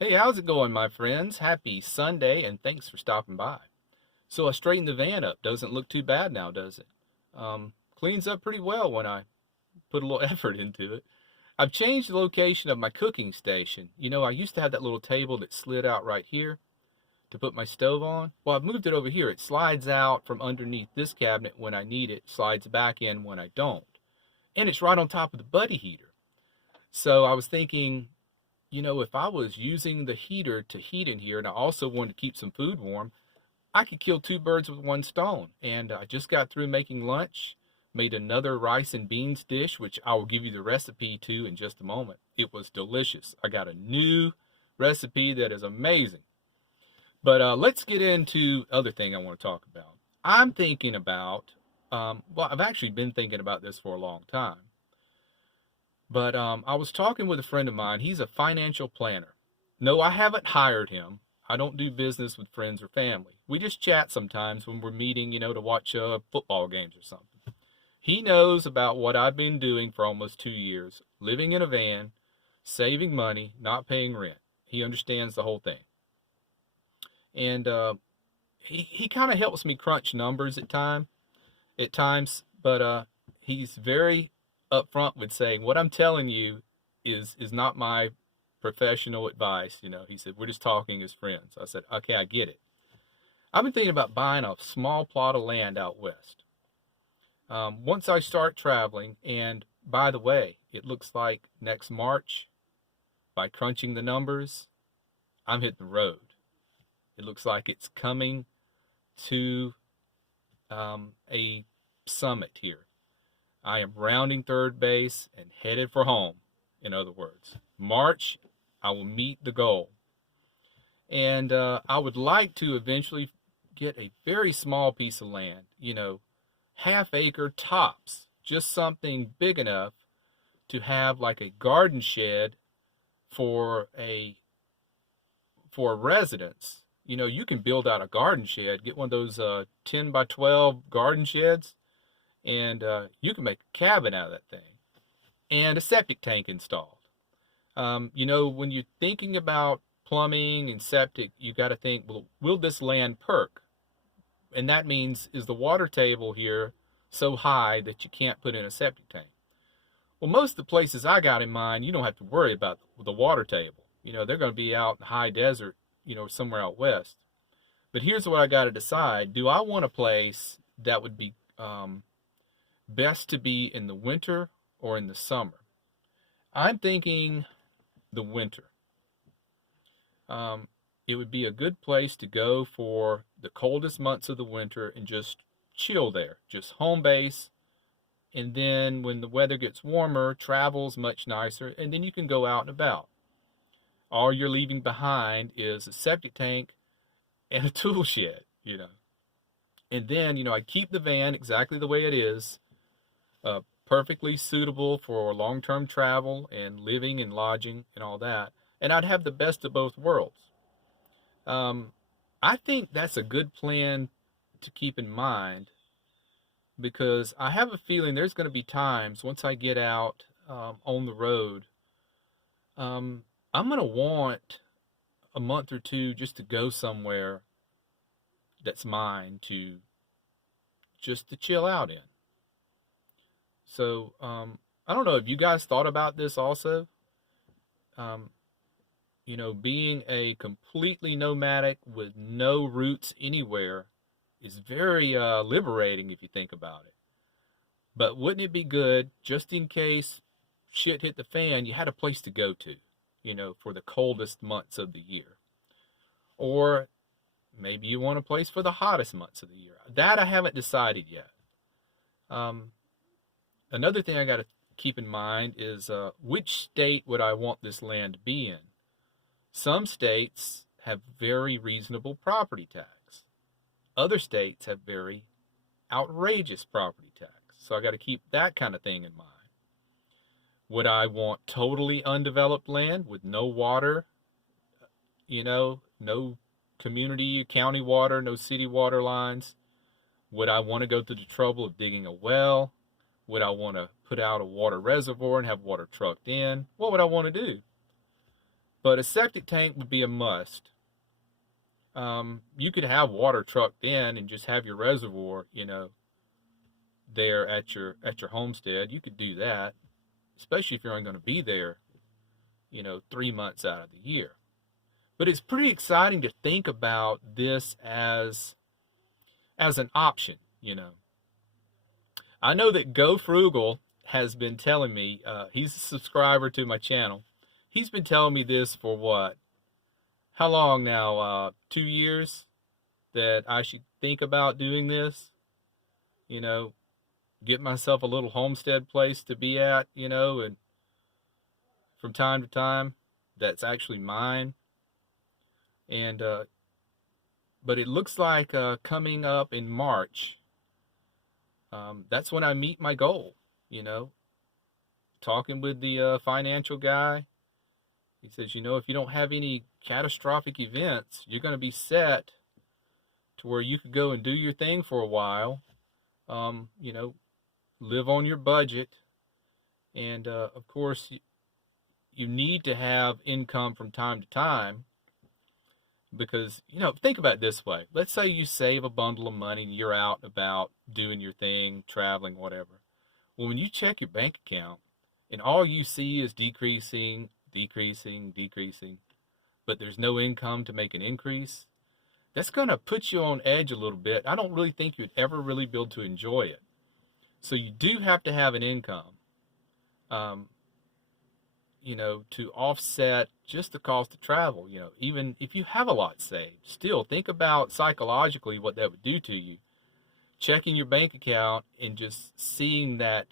Hey, how's it going, my friends? Happy Sunday, and thanks for stopping by. So I straightened the van up. Doesn't look too bad now, does it? Cleans up pretty well when I put a little effort into it. I've changed the location of my cooking station. I used to have that little table that slid out right here to put my stove on. Well, I've moved it over here. It slides out from underneath this cabinet when I need it, slides back in when I don't. And it's right on top of the buddy heater. So I was thinking, if I was using the heater to heat in here and I also wanted to keep some food warm, I could kill two birds with one stone. And I just got through making lunch, made another rice and beans dish, which I will give you the recipe to in just a moment. It was delicious. I got a new recipe that is amazing. But let's get into other thing I want to talk about. I'm thinking about, well, I've actually been thinking about this for a long time. But I was talking with a friend of mine. He's a financial planner. No, I haven't hired him. I don't do business with friends or family. We just chat sometimes when we're meeting, to watch football games or something. He knows about what I've been doing for almost 2 years, living in a van, saving money, not paying rent. He understands the whole thing. And he kind of helps me crunch numbers at times, but he's very upfront with saying what I'm telling you is not my professional advice. He said we're just talking as friends. I said, okay, I get it. I've been thinking about buying a small plot of land out west. Once I start traveling, and by the way, it looks like next March, by crunching the numbers, I'm hitting the road. It looks like it's coming to a summit here. I am rounding third base and headed for home, in other words. March, I will meet the goal. And I would like to eventually get a very small piece of land, half acre tops, just something big enough to have like a garden shed for a residence. You can build out a garden shed, get one of those 10 by 12 garden sheds, and you can make a cabin out of that thing and a septic tank installed. When you're thinking about plumbing and septic, you got to think, well, will this land perk? And that means, is the water table here so high that you can't put in a septic tank? Well, most of the places I got in mind, you don't have to worry about the water table. They're going to be out in the high desert, somewhere out west. But here's what I got to decide. Do I want a place that would be best to be in the winter or in the summer? I'm thinking the winter. It would be a good place to go for the coldest months of the winter and just chill there, just home base. And then when the weather gets warmer, travel's much nicer, and then you can go out and about. All you're leaving behind is a septic tank and a tool shed. And then, I keep the van exactly the way it is, perfectly suitable for long-term travel and living and lodging and all that. And I'd have the best of both worlds. I think that's a good plan to keep in mind because I have a feeling there's going to be times once I get out on the road, I'm going to want a month or two just to go somewhere that's mine just to chill out in. So I don't know if you guys thought about this also. Um, being a completely nomadic with no roots anywhere is very liberating if you think about it. But wouldn't it be good, just in case shit hit the fan, you had a place to go to, for the coldest months of the year? Or maybe you want a place for the hottest months of the year. That I haven't decided yet. Another thing I got to keep in mind is which state would I want this land to be in? Some states have very reasonable property tax. Other states have very outrageous property tax. So I got to keep that kind of thing in mind. Would I want totally undeveloped land with no water, no community, county water, no city water lines? Would I want to go through the trouble of digging a well? Would I want to put out a water reservoir and have water trucked in? What would I want to do? But a septic tank would be a must. You could have water trucked in and just have your reservoir, there at your homestead. You could do that, especially if you're only going to be there, 3 months out of the year. But it's pretty exciting to think about this as an option. I know that Go Frugal has been telling me, he's a subscriber to my channel. He's been telling me this for what? How long now? 2 years that I should think about doing this. Get myself a little homestead place to be at, and from time to time, that's actually mine. And but it looks like coming up in March, that's when I meet my goal. Talking with the financial guy, he says, if you don't have any catastrophic events, you're going to be set to where you could go and do your thing for a while. Live on your budget, and of course, you need to have income from time to time. Because, think about it this way. Let's say you save a bundle of money and you're out and about doing your thing, traveling, whatever. Well, when you check your bank account and all you see is decreasing, but there's no income to make an increase, that's going to put you on edge a little bit. I don't really think you'd ever really be able to enjoy it. So you do have to have an income. To offset just the cost of travel. Even if you have a lot saved, still think about psychologically what that would do to you. Checking your bank account and just seeing that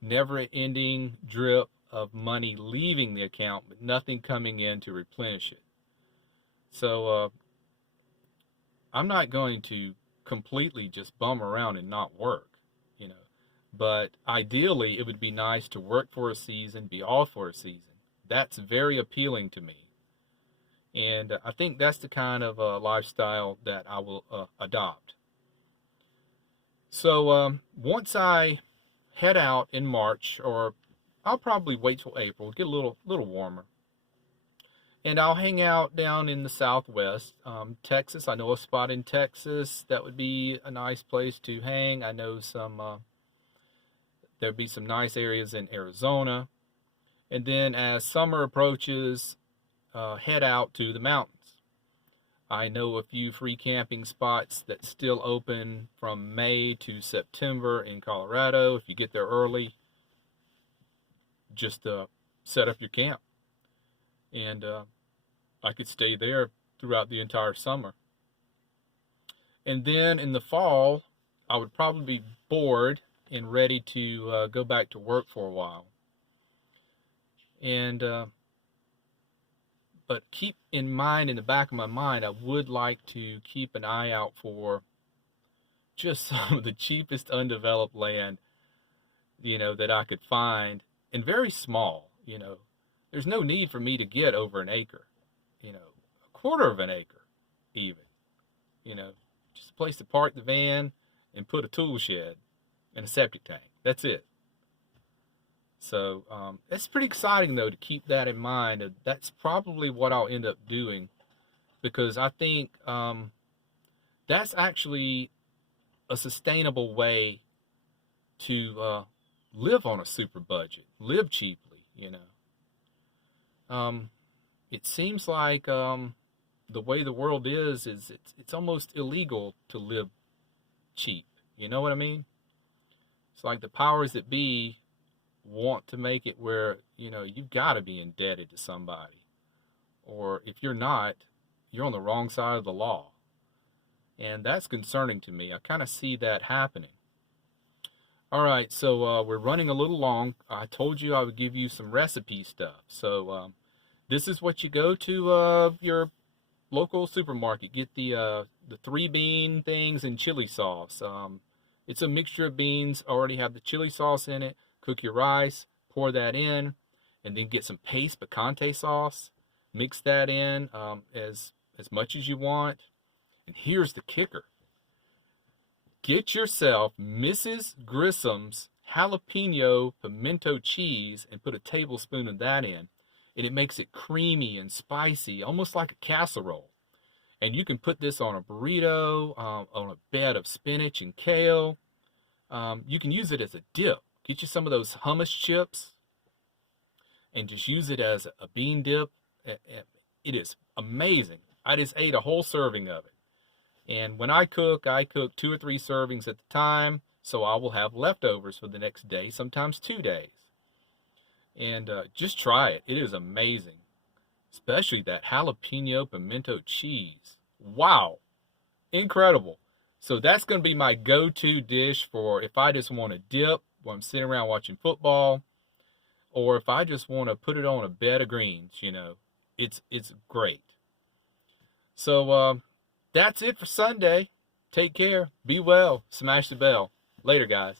never-ending drip of money leaving the account, but nothing coming in to replenish it. So I'm not going to completely just bum around and not work, But ideally, it would be nice to work for a season, be off for a season. That's very appealing to me. And I think that's the kind of lifestyle that I will adopt. So once I head out in March, or I'll probably wait till April, get a little warmer. And I'll hang out down in the Southwest. Texas, I know a spot in Texas that would be a nice place to hang. I know there'd be some nice areas in Arizona. And then as summer approaches, head out to the mountains. I know a few free camping spots that still open from May to September in Colorado. If you get there early, just set up your camp. And I could stay there throughout the entire summer. And then in the fall, I would probably be bored and ready to go back to work for a while. And but keep in mind, in the back of my mind, I would like to keep an eye out for just some of the cheapest undeveloped land, that I could find, and very small. There's no need for me to get over an acre, a quarter of an acre, even, just a place to park the van and put a tool shed and a septic tank. That's it. So it's pretty exciting, though, to keep that in mind. That's probably what I'll end up doing, because I think that's actually a sustainable way to live on a super budget, live cheaply, It seems like the way the world is it's almost illegal to live cheap. You know what I mean? It's like the powers that be want to make it where, you've got to be indebted to somebody. Or if you're not, you're on the wrong side of the law. And that's concerning to me. I kind of see that happening. All right, so we're running a little long. I told you I would give you some recipe stuff. So this is what you go to your local supermarket. Get the 3-bean things and chili sauce. It's a mixture of beans. Already have the chili sauce in it. Cook your rice, pour that in, and then get some paste picante sauce. Mix that in as much as you want. And here's the kicker. Get yourself Mrs. Grissom's jalapeno pimento cheese and put a tablespoon of that in. and it makes it creamy and spicy, almost like a casserole. And you can put this on a burrito, on a bed of spinach and kale. You can use it as a dip. Get you some of those hummus chips and just use it as a bean dip. It is amazing. I just ate a whole serving of it. And when I cook 2 or 3 servings at the time, so I will have leftovers for the next day, sometimes 2 days. And just try it. It is amazing. Especially that jalapeno pimento cheese. Wow. Incredible. So that's going to be my go-to dish for if I just want to dip when I'm sitting around watching football, or if I just want to put it on a bed of greens, you know. It's great. So that's it for Sunday. Take care. Be well. Smash the bell. Later, guys.